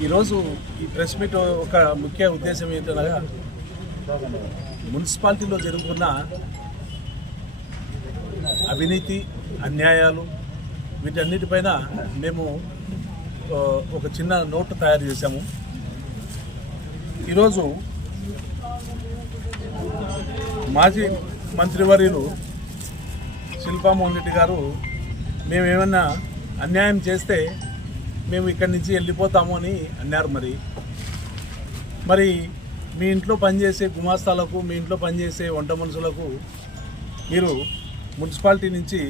ఈరోజు ఈ press meet ఒక ముఖ్య ఉద్దేశం ఏంటనగా మున్సిపాలిటీలో జరుగుతున్న అవినీతి అన్యాయాలు వీటన్నిటిపైన మేము ఒక చిన్న నోట్ తయారు చేశాము. ఈరోజు మాజీ మంత్రివర్యులు శిల్పామోహన్ రెడ్డి గారు మేము ఏమన్నా అన్యాయం చేస్తే మేము ఇక్కడి నుంచి వెళ్ళిపోతాము అని అన్నారు మరి. మరి మీ ఇంట్లో పనిచేసే గుమాస్తాలకు మీ ఇంట్లో పనిచేసే వంట మనుషులకు మీరు మున్సిపాలిటీ నుంచి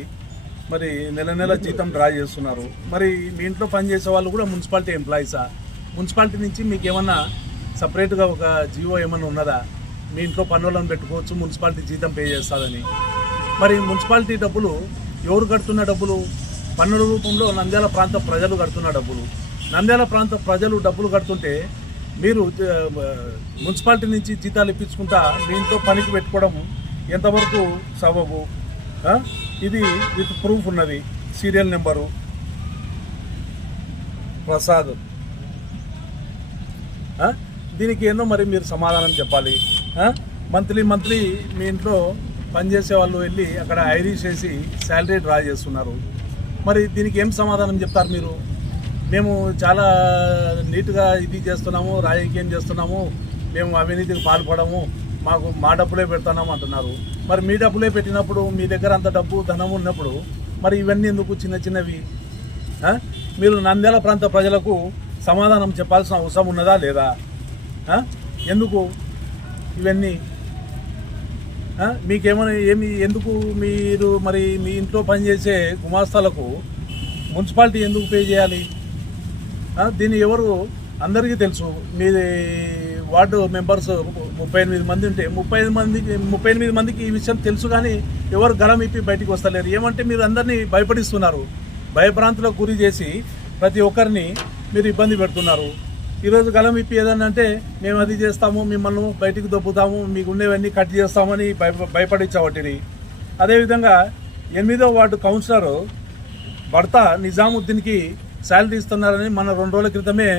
మరి నెల నెల జీతం డ్రా చేస్తున్నారు. మరి మీ ఇంట్లో పనిచేసే వాళ్ళు కూడా మున్సిపాలిటీ ఎంప్లాయీసా? మున్సిపాలిటీ నుంచి మీకు ఏమన్నా సపరేట్గా ఒక జీవో ఏమన్నా ఉన్నదా? మీ ఇంట్లో పన్నులను పెట్టుకోవచ్చు మున్సిపాలిటీ జీతం పే చేస్తుందని. మరి మున్సిపాలిటీ డబ్బులు ఎవరు కడుతున్న డబ్బులు? పన్నుల రూపంలో నంద్యాల ప్రాంత ప్రజలు కడుతున్న డబ్బులు. నంద్యాల ప్రాంత ప్రజలు డబ్బులు కడుతుంటే మీరు మున్సిపాలిటీ నుంచి జీతాలు ఇప్పించుకుంటా మీ ఇంట్లో పనికి పెట్టుకోవడం ఎంతవరకు సబబు? ఇది విత్ ప్రూఫ్ ఉన్నది. Serial number. ప్రసాద్. దీనికి ఏందో మరి మీరు సమాధానం చెప్పాలి. మంత్లీ మంత్లీ మీ ఇంట్లో పనిచేసే వాళ్ళు వెళ్ళి అక్కడ ఐరీస్ చేసి శాలరీ డ్రా చేస్తున్నారు. మరి దీనికి ఏం సమాధానం చెప్తారు మీరు? మేము చాలా నీట్గా ఇది చేస్తున్నాము రాజకీయం చేస్తున్నాము మేము అవినీతికి పాల్పడము మాకు మా డబ్బులే పెడుతున్నాము అంటున్నారు. మరి మీ డబ్బులే పెట్టినప్పుడు మీ దగ్గర అంత డబ్బు ధనం ఉన్నప్పుడు మరి ఇవన్నీ ఎందుకు చిన్న చిన్నవి? మీరు నంద్యాల ప్రాంత ప్రజలకు సమాధానం చెప్పాల్సిన అవసరం ఉన్నదా లేదా? ఎందుకు ఇవన్నీ? మీకేమైనా ఏమి ఎందుకు మీరు మరి మీ ఇంట్లో పనిచేసే గుమాస్తాలకు మున్సిపాలిటీ ఎందుకు పే చేయాలి? దీన్ని ఎవరు? అందరికీ తెలుసు. మీ వార్డు మెంబర్స్ ముప్పై ఎనిమిది మంది ఉంటే ముప్పై ఐదు మందికి ముప్పై ఎనిమిది మందికి ఈ విషయం తెలుసు కానీ ఎవరు గలం ఇప్పి బయటికి వస్తలేరు. ఏమంటే మీరు అందరినీ భయపడిస్తున్నారు. భయభ్రాంతులకు గురి చేసి ప్రతి ఒక్కరిని మీరు ఇబ్బంది పెడుతున్నారు. ఈరోజు గలం ఇప్పి ఏదన్నంటే మేము అది చేస్తాము మిమ్మల్ని బయటికి దొబ్బుతాము మీకు ఉండేవన్నీ కట్ చేస్తామని భయ భయపడించబట్టిని అదేవిధంగా ఎనిమిదో వార్డు కౌన్సిలర్ భర్త నిజాముద్దీన్కి శాలరీ ఇస్తున్నారని మన రెండు రోజుల క్రితమే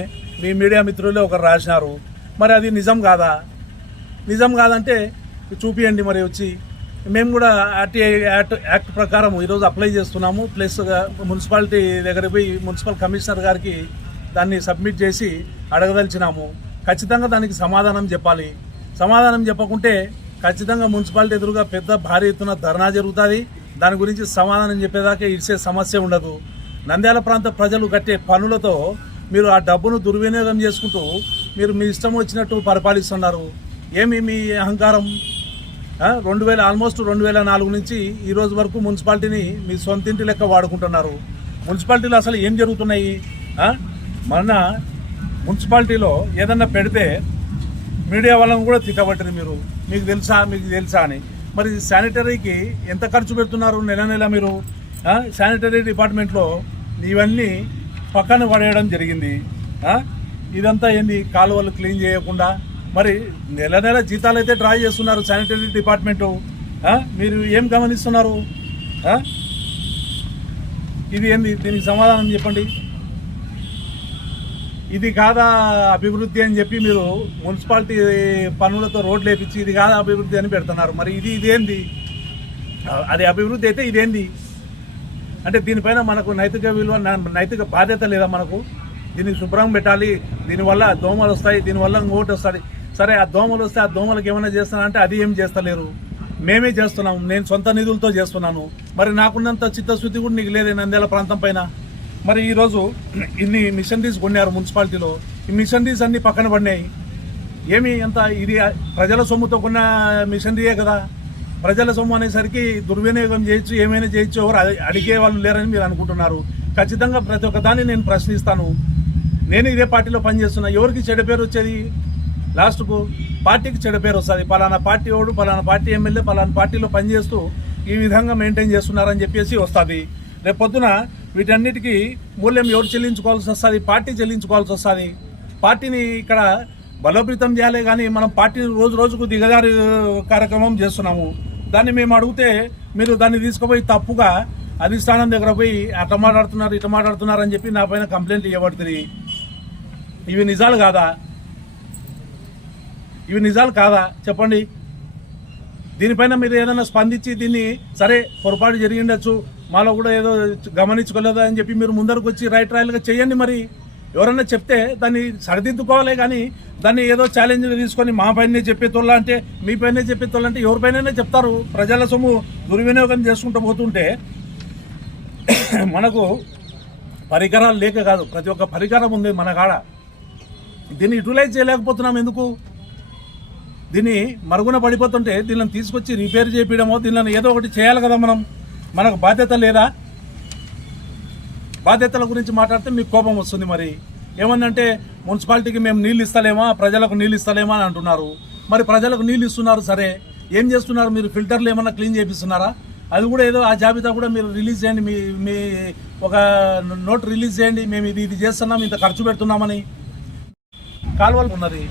మీ మీడియా మిత్రులే ఒకరు రాసినారు. మరి అది నిజం కాదా? నిజం కాదంటే చూపియండి మరి వచ్చి. మేము కూడా ఆర్టీఐ యాక్ట్ యాక్ట్ ప్రకారం ఈరోజు అప్లై చేస్తున్నాము. ప్లస్ మున్సిపాలిటీ దగ్గర పోయి మున్సిపల్ కమిషనర్ గారికి దాన్ని సబ్మిట్ చేసి అడగదలిచినాము. ఖచ్చితంగా దానికి సమాధానం చెప్పాలి. సమాధానం చెప్పకుంటే ఖచ్చితంగా మున్సిపాలిటీ ఎదురుగా పెద్ద భారీ ఎత్తున ధర్నా జరుగుతుంది. దాని గురించి సమాధానం చెప్పేదాకా ఇచ్చే సమస్య ఉండదు. నంద్యాల ప్రాంత ప్రజలు కట్టే పనులతో మీరు ఆ డబ్బును దుర్వినియోగం చేసుకుంటూ మీరు మీ ఇష్టం వచ్చినట్టు పరిపాలిస్తున్నారు. ఏమి మీ అహంకారం? రెండు వేల ఆల్మోస్ట్ రెండు వేల నాలుగు నుంచి ఈ రోజు వరకు మున్సిపాలిటీని మీ సొంతింటి లెక్క వాడుకుంటున్నారు. మున్సిపాలిటీలో అసలు ఏం జరుగుతున్నాయి? మన మున్సిపాలిటీలో ఏదన్నా పెడితే మీడియా వాళ్ళని కూడా తిట్టబట్టింది మీరు. మీకు తెలుసా మీకు తెలుసా అని. మరి శానిటరీకి ఎంత ఖర్చు పెడుతున్నారు నెల నెల మీరు? శానిటరీ డిపార్ట్మెంట్లో ఇవన్నీ పక్కన పడేయడం జరిగింది. ఇదంతా ఏంది? కాలువలు క్లీన్ చేయకుండా. మరి నెల నెల జీతాలు అయితే డ్రా చేస్తున్నారు శానిటరీ డిపార్ట్మెంటు. మీరు ఏం గమనిస్తున్నారు? ఇది ఏంది? దీనికి సమాధానం చెప్పండి. ఇది కాదా అభివృద్ధి అని చెప్పి మీరు మున్సిపాలిటీ పనులతో రోడ్లు వేపించి ఇది కాదా అభివృద్ధి అని పెడుతున్నారు. మరి ఇది ఇదేంది? అది అభివృద్ధి అయితే ఇదేంది? అంటే దీనిపైన మనకు నైతిక విలువ న- నైతిక బాధ్యత లేదా మనకు? దీన్ని శుభ్రం పెట్టాలి. దీనివల్ల దోమలు వస్తాయి దీనివల్ల ఇంకోటి వస్తుంది. సరే ఆ దోమలు వస్తే ఆ దోమలకు ఏమైనా చేస్తానంటే అది ఏం చేస్తలేరు? మేమే చేస్తున్నాం నేను సొంత నిధులతో చేస్తున్నాను. మరి నాకున్నంత చిత్తశుద్ధి కూడా నీకు లేదే నంద్యాల ప్రాంతం పైన? మరి ఈరోజు ఇన్ని మిషనరీస్ కొన్నారు మున్సిపాలిటీలో. ఈ మిషనరీస్ అన్ని పక్కన పడినాయి. ఏమి అంత ఇది ప్రజల సొమ్ముతో కొన్న మిషనరీయే కదా. ప్రజల సొమ్ము అనేసరికి దుర్వినియోగం చేయొచ్చు ఏమైనా చేయొచ్చు ఎవరు అడిగే వాళ్ళు లేరని మీరు అనుకుంటున్నారు. ఖచ్చితంగా ప్రతి ఒక్క దాన్ని నేను ప్రశ్నిస్తాను. నేను ఇదే పార్టీలో పనిచేస్తున్నా. ఎవరికి చెడు పేరు వచ్చేది? లాస్ట్కు పార్టీకి చెడు పేరు వస్తుంది. పలానా పార్టీ వాడు పలానా పార్టీ ఎమ్మెల్యే పలానా పార్టీలో పనిచేస్తూ ఈ విధంగా మెయింటైన్ చేస్తున్నారని చెప్పేసి వస్తుంది. రేపొద్దున వీటన్నిటికీ మూల్యం ఎవరు చెల్లించుకోవాల్సి వస్తుంది? పార్టీ చెల్లించుకోవాల్సి వస్తుంది. పార్టీని ఇక్కడ బలోపేతం చేయాలి కానీ మనం పార్టీని రోజు రోజుకు దిగజారి కార్యక్రమం చేస్తున్నాము. దాన్ని మేము అడిగితే మీరు దాన్ని తీసుకుపోయి తప్పుగా అధిష్టానం దగ్గర పోయి అట్లా మాట్లాడుతున్నారు ఇట్లా మాట్లాడుతున్నారు అని చెప్పి నా పైన కంప్లైంట్ ఇవ్వబడుతుంది ఇవి నిజాలు కాదా? ఇవి నిజాలు కాదా? చెప్పండి. దీనిపైన మీరు ఏదైనా స్పందించి దీన్ని సరే పొరపాటు జరిగి ఉండొచ్చు. మాలో కూడా ఏదో గమనించుకోలేదా అని చెప్పి మీరు ముందరకు వచ్చి రైట్ రాయల్గా చేయండి మరి. ఎవరన్నా చెప్తే దాన్ని సరిదిద్దుకోవాలి కానీ దాన్ని ఏదో ఛాలెంజ్గా తీసుకొని మా పైనే చెప్పేతోళ్ళ అంటే మీ పైనే చెప్పేతోళ్ళ అంటే ఎవరిపైననే చెప్తారు. ప్రజల సొమ్ము దుర్వినియోగం చేసుకుంటూ పోతుంటే మనకు పరికరాలు లేక కాదు ప్రతి ఒక్క పరికరం ఉంది మన కాడ. దీన్ని యూటిలైజ్ చేయలేకపోతున్నాం ఎందుకు? దీన్ని మరుగున పడిపోతుంటే దీనిని తీసుకొచ్చి రిపేర్ చేపించడమో దీనిని ఏదో ఒకటి చేయాలి కదా మనం. మనకు బాధ్యత లేదా? బాధ్యతల గురించి మాట్లాడితే మీకు కోపం వస్తుంది మరి. ఏమన్నంటే మున్సిపాలిటీకి మేము నీళ్ళు ఇస్తలేమా? ప్రజలకు నీళ్ళు ఇస్తలేమా అని అంటున్నారు. మరి ప్రజలకు నీళ్ళు ఇస్తున్నారు సరే. ఏం చేస్తున్నారు? మీరు ఫిల్టర్లు ఏమన్నా క్లీన్ చేపిస్తున్నారా? అది కూడా ఏదో ఆ జాబితా కూడా మీరు రిలీజ్ చేయండి. మీ మీ ఒక నోట్ రిలీజ్ చేయండి. మేము ఇది ఇది చేస్తున్నాం ఇంత ఖర్చు పెడుతున్నామని. కాలువలు ఉన్నది.